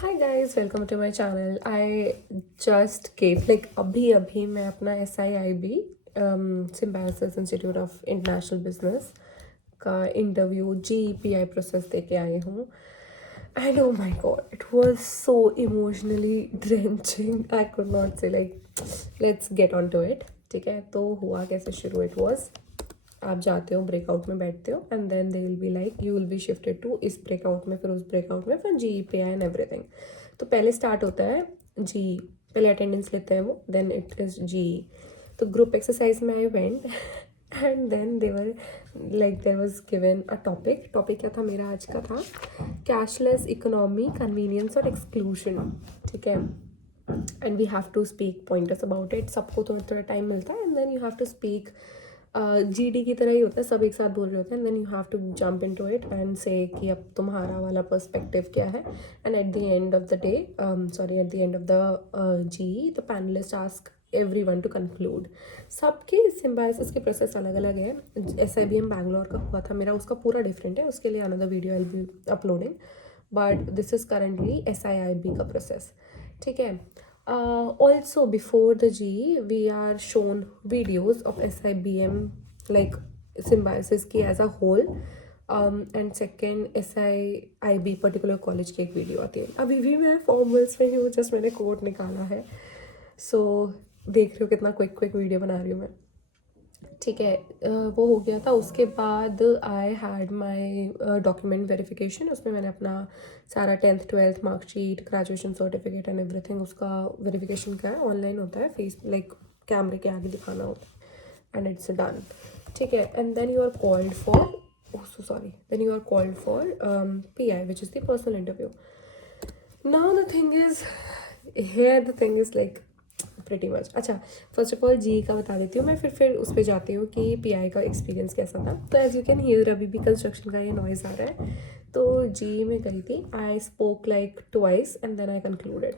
Hi guys, welcome to my channel. I just gave अभी मैं अपना SIIB Symbiosis Institute of International Business का interview GEPI process दे के आई हूँ। And oh my God, it was so emotionally drenching. I could not say let's get on to it. ठीक है, तो हुआ कैसे शुरू? इट वाज, आप जाते हो ब्रेकआउट में बैठते हो and then they will be like you will be shifted to इस ब्रेकआउट में, फिर उस ब्रेकआउट में, फिर GEPI एंड एवरीथिंग। तो पहले स्टार्ट होता है जी, पहले अटेंडेंस लेते हैं वो, देन इट इज़ GE। तो ग्रुप एक्सरसाइज में I went and then there there was given a topic क्या था मेरा आज का? था कैशलेस इकोनॉमी, कन्वीनियंस और एक्सक्लूशन। ठीक है, and we have to speak pointers about it. सबको थोड़ा थोड़ा टाइम मिलता है and then you have to speak. GD की तरह ही होता है, सब एक साथ बोल रहे होते हैं and then you have to jump into it and say कि अब तुम्हारा वाला पर्सपेक्टिव क्या है। And at the end of the day, sorry, at the end of the GE the panelist ask everyone to conclude। सबके Symbiosis के process अलग अलग है। SIBM बैंगलोर का हुआ था मेरा, उसका पूरा डिफरेंट है, उसके लिए another video I be uploading, but this is currently SIIB का प्रोसेस। ठीक है, also before the GE we are shown videos of SIBM, like symbiosis की as a whole, and second SIIB particular college की एक video आती है। अभी भी मैं फॉर्मल्स में ही हूँ, जस्ट मैंने कोट निकाला है। सो देख रहे हो कितना क्विक वीडियो बना रही हूँ मैं। ठीक है, वो हो गया था। उसके बाद I had my document verification. उसमें मैंने अपना सारा 10th 12th marksheet, graduation certificate and everything उसका वेरिफिकेशन किया है। ऑनलाइन होता है, फेस कैमरे के आगे दिखाना होता है एंड इट्स डन। ठीक है, and then you are called for, sorry, then you are called for PI, which is the personal interview. Now the thing is, here the thing is like pretty much। अच्छा, first of all GE का बता देती हूँ मैं, फिर उस पर जाती हूँ कि PI का एक्सपीरियंस कैसा था। तो एज यू कैन हियर अभी भी कंस्ट्रक्शन का ये नॉइज़ आ रहा है। तो GE में गई थी, I spoke like twice and then I concluded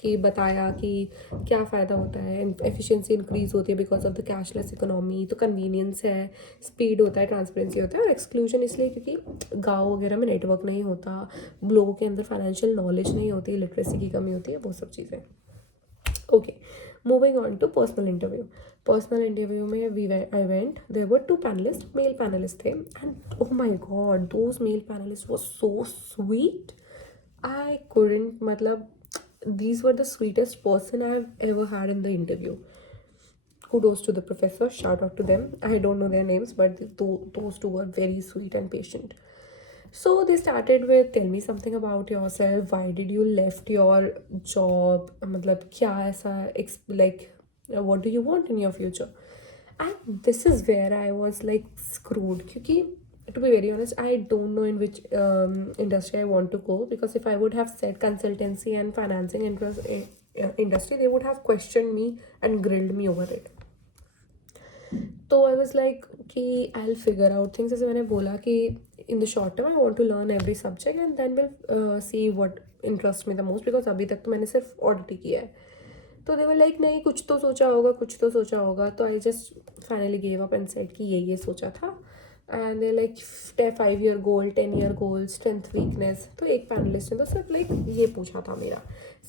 कि बताया कि क्या फ़ायदा होता है, एफिशिएंसी इंक्रीज होती है because of the cashless economy. तो कन्वीनियंस है, स्पीड होता है, ट्रांसपेरेंसी होता है, और एक्सक्लूजन इसलिए क्योंकि गाँव वगैरह में नेटवर्क नहीं होता, लोगों के अंदर फाइनेंशियल नॉलेज नहीं होती, लिटरेसी की कमी होती है, वो सब चीज़ें। Okay, moving on to personal interview. Personal interview में I went, there were 2 panelist, male panelist थे, and oh my God, those male panelist was so sweet. I couldn't, मतलब these were the sweetest person I've ever had in the interview. Kudos to the professor, shout out to them. I don't know their names, but those two were very sweet and patient. So they started with, tell me something about yourself, why did you left your job, मतलब क्या ऐसा like what do you want in your future? And this is where I was like screwed, क्योंकि to be very honest, I don't know in which industry I want to go, because if I would have said consultancy and financing industry, they would have questioned me and grilled me over it. तो आई was like कि I will figure out things. जैसे मैंने बोला कि in the short term I want to learn every subject and then will see what interest me the most, because अभी तक तो मैंने सिर्फ ऑडिट ही किया है। तो दे वर लाइक नहीं, कुछ तो सोचा होगा, कुछ तो सोचा होगा। तो I just finally gave up and said कि ये सोचा था। And they like 5 year goal, 10 year goal, strength weakness. तो एक पैनलिस्ट ने तो सिर्फ लाइक ये पूछा था मेरा।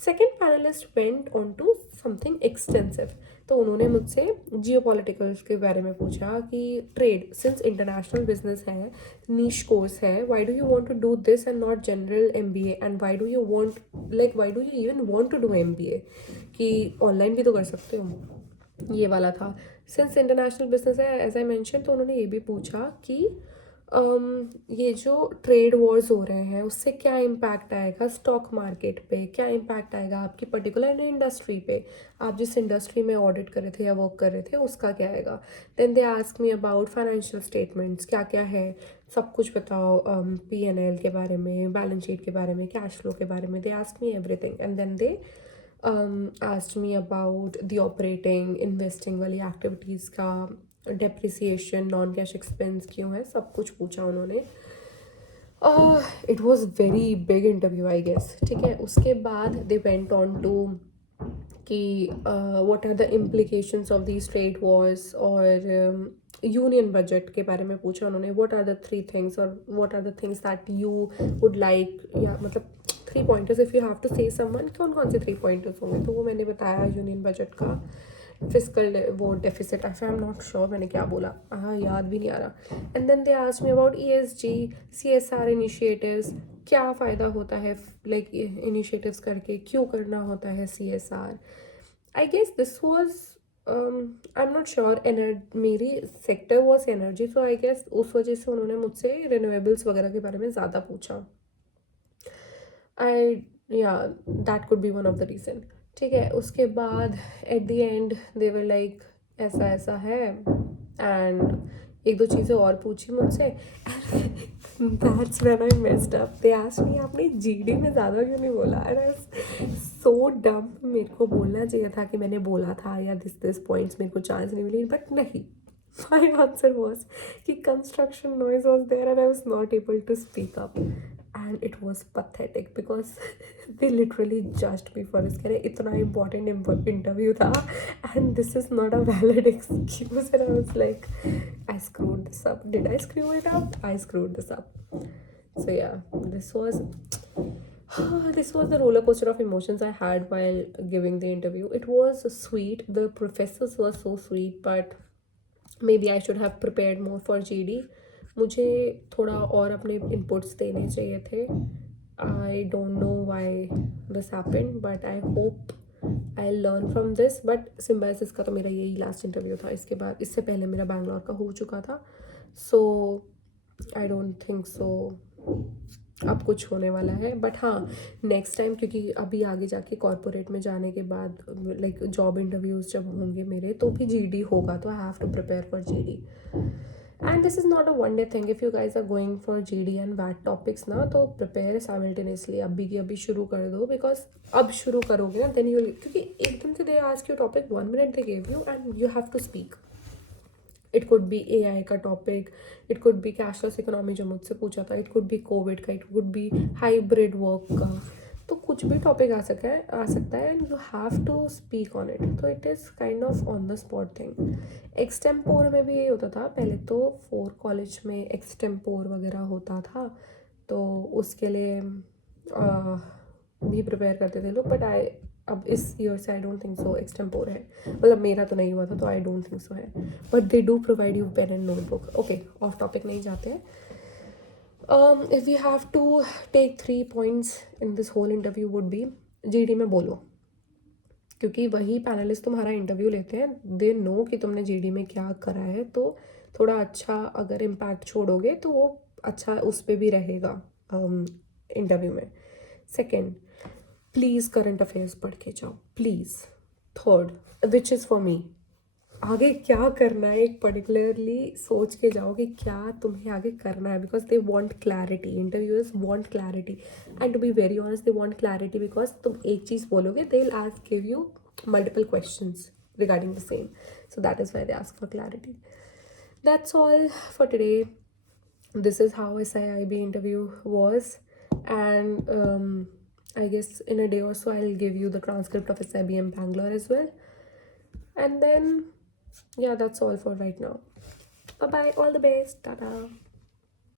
Second panelist went on to something extensive. तो उन्होंने मुझसे जियोपॉलिटिकल्स के बारे में पूछा कि ट्रेड, सिंस इंटरनेशनल बिजनेस है, नीश कोर्स है, why do you want to do this and not general MBA, and why do you want, like why do you even want to do MBA, कि online भी तो कर सकते हो। ये वाला था। सिंस इंटरनेशनल बिजनेस है, एज आई मैंशन, तो उन्होंने ये भी पूछा कि ये जो ट्रेड वॉर्स हो रहे हैं उससे क्या इम्पैक्ट आएगा स्टॉक मार्केट पे, क्या इम्पैक्ट आएगा आपकी पर्टिकुलर इंडस्ट्री पे, आप जिस इंडस्ट्री में ऑडिट कर रहे थे या वर्क कर रहे थे उसका क्या आएगा। Then they ask me about financial statements, क्या क्या है, सब कुछ बताओ, P&L के बारे में, बैलेंस शीट के बारे में, कैश फ्लो के बारे में। They ask me everything and then they asked me about the operating investing वाली एक्टिविटीज़ का डेप्रिसिएशन, नॉन कैश एक्सपेंस क्यों है, सब कुछ पूछा उन्होंने। It was very big interview I guess. ठीक है, उसके बाद दे वेंट ऑन टू कि what are the implications of these trade wars, और यूनियन बजट के बारे में पूछा उन्होंने। व्हाट आर द 3 things और what are the things that you would like, या मतलब 3 pointers if you have to say someone, कौन कौन से 3 pointers होंगे? तो वो मैंने बताया यूनियन बजट का, फिजिकल वो deficit, I am not sure मैंने क्या बोला, हाँ याद भी नहीं आ रहा. And then they asked me about ESG, CSR initiatives, क्या फ़ायदा होता है लाइक इनिशिएटिव्स करके, क्यों करना होता है CSR. I guess this was I am not sure, मेरी sector was energy, so I guess उस वजह से उन्होंने मुझसे रिन्यूएबल्स वगैरह के बारे में ज़्यादा पूछा. That could be one of the reason. ठीक है, उसके बाद eight the and they were like ऐसा ऐसा है, एंड एक दो चीज़ें और पूछी मुझसे. That's when I messed up. They asked मी आपने GD में ज़्यादा क्यों नहीं बोला? एंड आई वाज सो डम. मेरे को बोलना चाहिए था कि मैंने बोला था या दिस पॉइंट्स मेरे को चांस नहीं मिली, बट नहीं. My answer was कि construction noise was there and I was not able to speak up. And it was pathetic because they literally judged me for this. कह रहे इतना important interview था and this is not a valid excuse. And I was like, I screwed this up. Did I screw it up? I screwed this up. So yeah, this was the roller coaster of emotions I had while giving the interview. It was sweet. The professors were so sweet, but maybe I should have prepared more for GD. मुझे थोड़ा और अपने inputs देने चाहिए थे. I don't know why this happened, but I hope I learn from this. But symbiosis का तो मेरा यही लास्ट इंटरव्यू था. इसके बाद, इससे पहले मेरा बैंगलोर का हो चुका था. सो आई डोंट थिंक सो अब कुछ होने वाला है. बट हाँ, नेक्स्ट टाइम, क्योंकि अभी आगे जाके कॉर्पोरेट में जाने के बाद लाइक जॉब इंटरव्यूज़ जब होंगे मेरे, तो भी GD होगा, तो I have to prepare for GD. And this is not a one day thing. If you guys are going for GD and वैट टॉपिक्स ना, तो प्रिपेयर साइमल्टेनियसली अभी की अभी शुरू कर दो. बिकॉज अब शुरू करोगे ना, देन यू, क्योंकि एकदम से they ask you topic 1 minute they give you and you have to speak. It could be AI का topic, it could be cashless economy जो मुझसे पूछा था, इट कुड बी कोविड का, it could be hybrid work का. तो कुछ भी टॉपिक आ सकता है and you have to speak on it. तो it is kind of on the spot thing. Extempore में भी ये होता था पहले. तो 4 कॉलेज में एक्सटेम्पोर वगैरह होता था, तो उसके लिए भी प्रिपेयर करते थे लोग. बट अब इस ईयर से I don't think so extempore है. मतलब मेरा तो नहीं हुआ था, तो आई डोंट थिंक सो है. But they do provide you pen and notebook. Okay, off topic नहीं जाते हैं. If you have to take 3 points in this whole interview would be, GD में बोलो, क्योंकि वही पैनलिस्ट तुम्हारा इंटरव्यू लेते हैं. दे नो कि तुमने GD में क्या करा है, तो थोड़ा अच्छा अगर इम्पैक्ट छोड़ोगे तो वो अच्छा उस पर भी रहेगा इंटरव्यू में. सेकेंड, प्लीज़ करंट अफेयर्स पढ़ के जाओ, please. Third, which is for me, आगे क्या करना है एक पर्टिकुलरली सोच के जाओ कि क्या तुम्हें आगे करना है. Because they want clarity. Interviewers want clarity. And to be very honest, they want clarity because तुम एक चीज़ बोलोगे, they will ask give you multiple questions regarding the same. So that is why they ask for clarity. That's all for today. This is how SIIB interview was. And I guess in a day or so I'll give you the transcript of SIBM Bangalore as well. And then yeah, that's all for right now. Bye bye, all the best, tata.